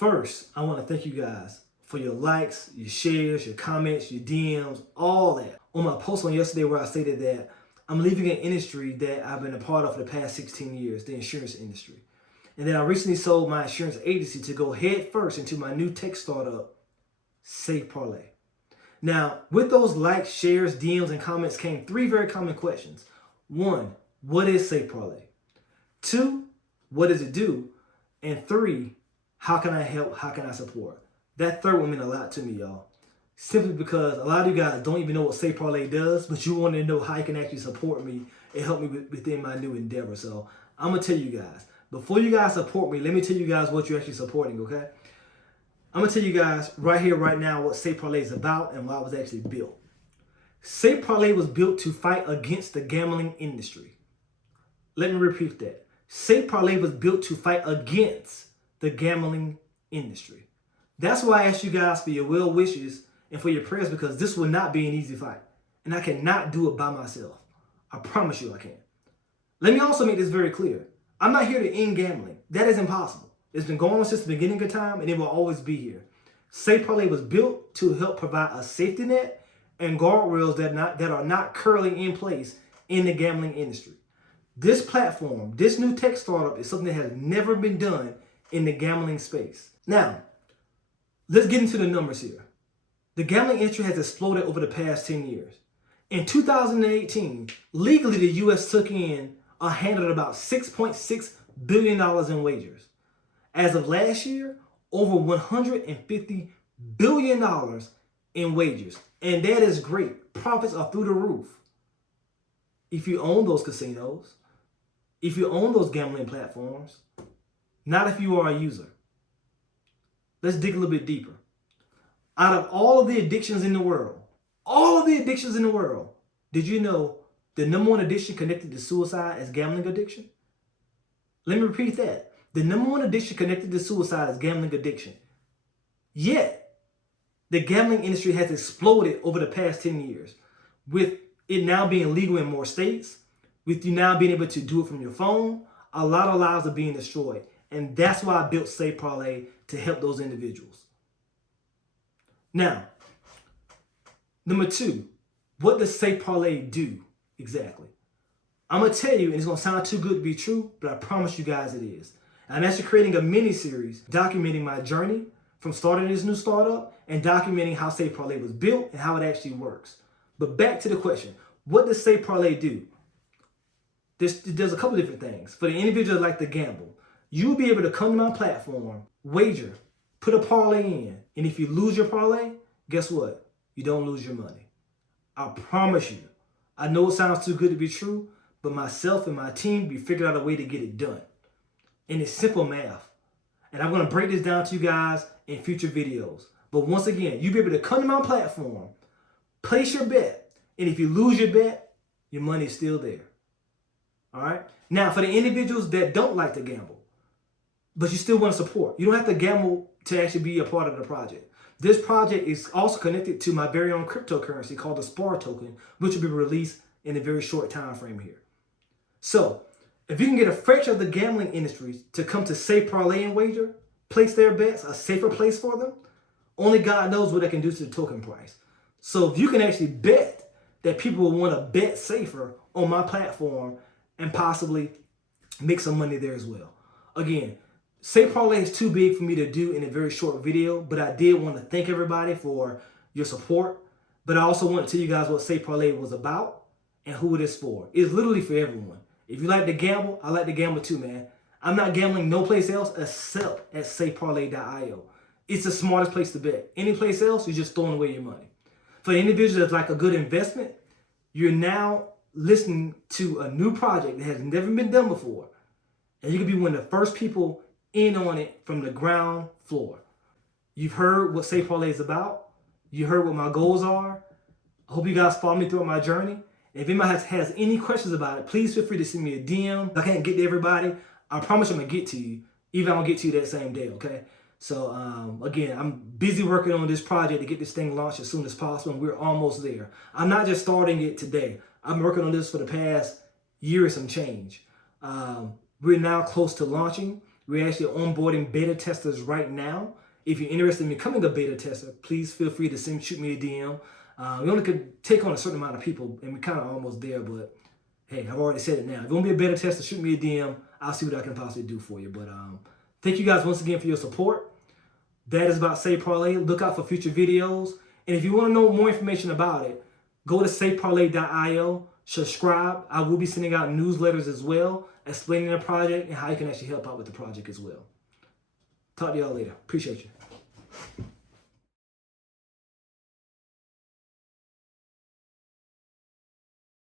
First, I want to thank you guys for your likes, your shares, your comments, your DMs, all that. On my post on yesterday where I stated that I'm leaving an industry that I've been a part of for the past 16 years, the insurance industry. And then I recently sold my insurance agency to go head first into my new tech startup, SafeParlay. Now, with those likes, shares, DMs, and comments came 3 very common questions. 1, what is SafeParlay? 2, what does it do? And 3, how can I help? How can I support? That third one meant a lot to me, y'all. Simply because a lot of you guys don't even know what SafeParlay does, but you want to know how you can actually support me and help me within my new endeavor. So I'm going to tell you guys, before you guys support me, let me tell you guys what you're actually supporting, okay? I'm going to tell you guys right here, right now, what SafeParlay is about and why it was actually built. SafeParlay was built to fight against the gambling industry. Let me repeat that. SafeParlay was built to fight against the gambling industry. That's why I asked you guys for your well wishes and for your prayers, because this will not be an easy fight. And I cannot do it by myself. I promise you I can. Let me also make this very clear. I'm not here to end gambling. That is impossible. It's been going on since the beginning of time, and it will always be here. SafeParlay was built to help provide a safety net and guardrails that are not currently in place in the gambling industry. This platform, this new tech startup, is something that has never been done in the gambling space. Now, let's get into the numbers here. The gambling industry has exploded over the past 10 years. In 2018, legally the U.S. took in a hand at about $6.6 billion in wagers. As of last year, over $150 billion in wagers. And that is great. Profits are through the roof. If you own those casinos, if you own those gambling platforms, not if you are a user. Let's dig a little bit deeper. Out of all of the addictions in the world, did you know the number one addiction connected to suicide is gambling addiction? Let me repeat that. The number one addiction connected to suicide is gambling addiction. Yet, the gambling industry has exploded over the past 10 years, with it now being legal in more states, with you now being able to do it from your phone. A lot of lives are being destroyed. And that's why I built SafeParlay, to help those individuals. Now, number 2, what does SafeParlay do exactly? I'm going to tell you, and it's going to sound too good to be true, but I promise you guys it is. I'm actually creating a mini-series documenting my journey from starting this new startup and documenting how SafeParlay was built and how it actually works. But back to the question, what does SafeParlay do? There's a couple different things. For the individuals that like to gamble, you'll be able to come to my platform, wager, put a parlay in, and if you lose your parlay, guess what? You don't lose your money. I promise you. I know it sounds too good to be true, but myself and my team, we figured out a way to get it done. And it's simple math. And I'm going to break this down to you guys in future videos. But once again, you'll be able to come to my platform, place your bet, and if you lose your bet, your money is still there. All right? Now, for the individuals that don't like to gamble, but you still want to support, you don't have to gamble to actually be a part of the project. This project is also connected to my very own cryptocurrency called the SPAR token, which will be released in a very short time frame here. So, if you can get a fraction of the gambling industry to come to SafeParlay and wager, place their bets, a safer place for them, only God knows what that can do to the token price. So if you can actually bet that people will want to bet safer on my platform and possibly make some money there as well. Again, SafeParlay is too big for me to do in a very short video, but I did want to thank everybody for your support. But I also want to tell you guys what SafeParlay was about and who it is for. It's literally for everyone. If you like to gamble, I like to gamble too, man. I'm not gambling no place else except at SafeParlay.io. It's the smartest place to bet. Any place else, you're just throwing away your money. For the individuals that's like a good investment, you're now listening to a new project that has never been done before. And you can be one of the first people in on it from the ground floor. You've heard what SafeParlay is about. You heard what my goals are. I hope you guys follow me throughout my journey. If anybody has any questions about it, please feel free to send me a DM. If I can't get to everybody, I promise I'm going to get to you, even if I don't get to you that same day, okay? So, again, I'm busy working on this project to get this thing launched as soon as possible, and we're almost there. I'm not just starting it today. I'm working on this for the past year and some change. We're now close to launching. We're actually onboarding beta testers right now. If you're interested in becoming a beta tester, please feel free to shoot me a DM. We only could take on a certain amount of people, and we're kind of almost there, but hey, I've already said it now. If you want to be a beta tester, shoot me a DM. I'll see what I can possibly do for you. But thank you guys once again for your support. That is about SafeParlay. Look out for future videos. And if you want to know more information about it, go to SafeParlay.io. Subscribe. I will be sending out newsletters as well, explaining the project and how you can actually help out with the project as well. Talk to y'all later. Appreciate you.